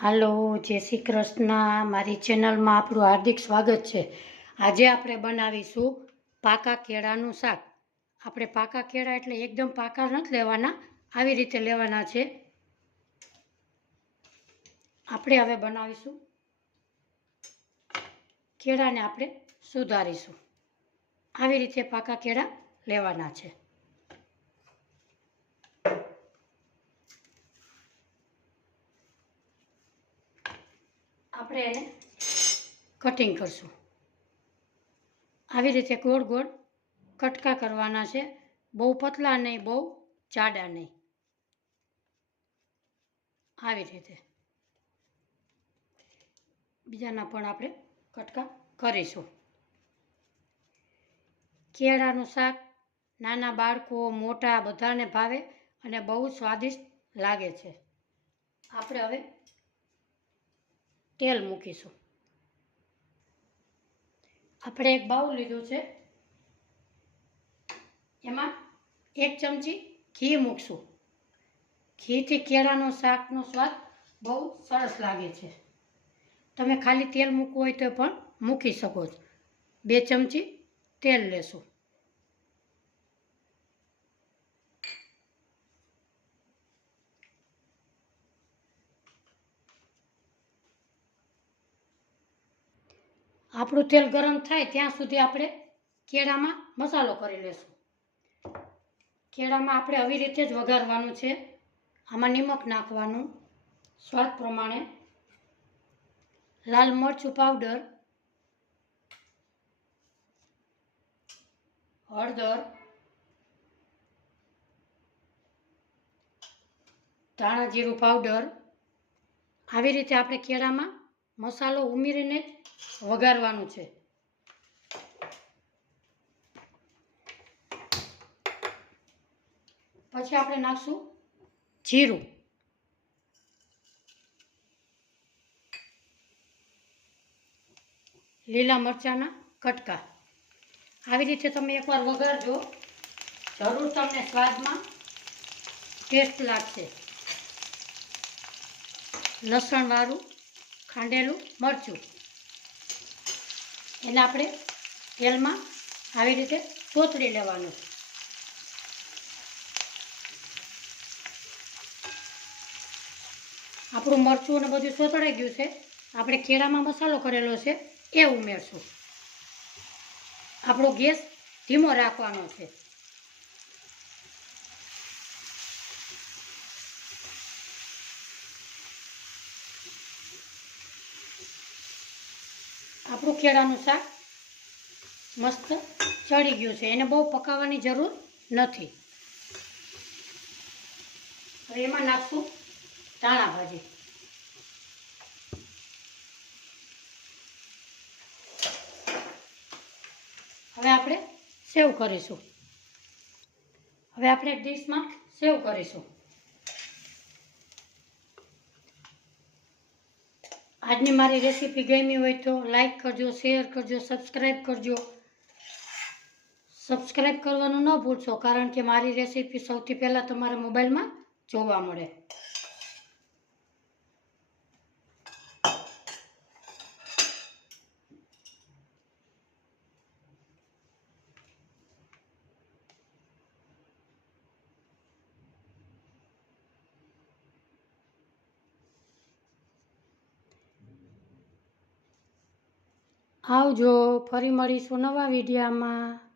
હાલો, જય શ્રી કૃષ્ણ। મારી ચેનલમાં આપણું હાર્દિક સ્વાગત છે। આજે આપણે બનાવીશું પાકા કેળાનું શાક। આપણે પાકા કેળા એટલે એકદમ પાકા નથી લેવાના, આવી રીતે લેવાના છે। આપણે હવે બનાવીશું કેળાને આપણે સુધારીશું। આવી રીતે પાકા કેળા લેવાના છે। આપણે એને કટિંગ કરશું। આવી રીતે ગોળ ગોળ કટકા કરવાના છે, બહુ પતલા નહીં, બહુ જાડા નહીં, આવી રીતે બીજાના પણ આપણે કટકા કરીશું। કેળાનું શાક નાના બાળકો મોટા બધાને ભાવે અને બહુ સ્વાદિષ્ટ લાગે છે। આપણે હવે તેલ મૂકીશું। આપણે એક બાઉલ લીધું છે, એમાં 1 ચમચી ઘી મૂકશું। ઘીથી કેળાનો શાકનો સ્વાદ બહુ સરસ લાગે છે। તમે ખાલી તેલ મૂકવું હોય તો પણ મૂકી શકો છો। 2 ચમચી તેલ લેશું। આપણું તેલ ગરમ થાય ત્યાં સુધી આપણે કેળામાં મસાલો કરી લેશું। કેળામાં આપણે આવી રીતે જ વઘારવાનું છે। આમાં નિમક નાખવાનું સ્વાદ પ્રમાણે, લાલ મરચું પાવડર, હળદર, ધાણા જીરું પાવડર, આવી રીતે આપણે કેળામાં મસાલો ઉમેરીને જ વઘારવાનું છે। પછી આપણે નાખશું જીરું, લીલા મરચાંના કટકા। આવી રીતે તમે એકવાર વઘારજો, જરૂર તમને સ્વાદમાં ટેસ્ટ લાગશે। લસણવાળું ખાંડેલું મરચું, એને આપણે તેલમાં આવી રીતે તોતરી લેવાનું। આપણું મરચું અને બધું સોતળાઈ ગયું છે। આપણે કેળામાં મસાલો કરેલો છે એ ઉમેરશું। આપણો ગેસ ધીમો રાખવાનો છે। આપણું કેળાનું શાક મસ્ત ચડી ગયું છે, એને બહુ પકાવવાની જરૂર નથી। હવે એમાં નાખશું ધાણા ભાજી। હવે આપણે સેવ કરીશું। હવે આપણે એક ડીશમાં સેવ કરીશું। આજની મારી રેસીપી ગમી હોય તો લાઈક કરજો, શેર કરજો, સબસ્ક્રાઈબ કરજો। સબસ્ક્રાઈબ કરવાનું ન ભૂલશો, કારણ કે મારી રેસીપી સૌથી પહેલાં તમારા મોબાઈલમાં જોવા મળે। આવજો, ફરી મળીશું નવા વિડીયોમાં।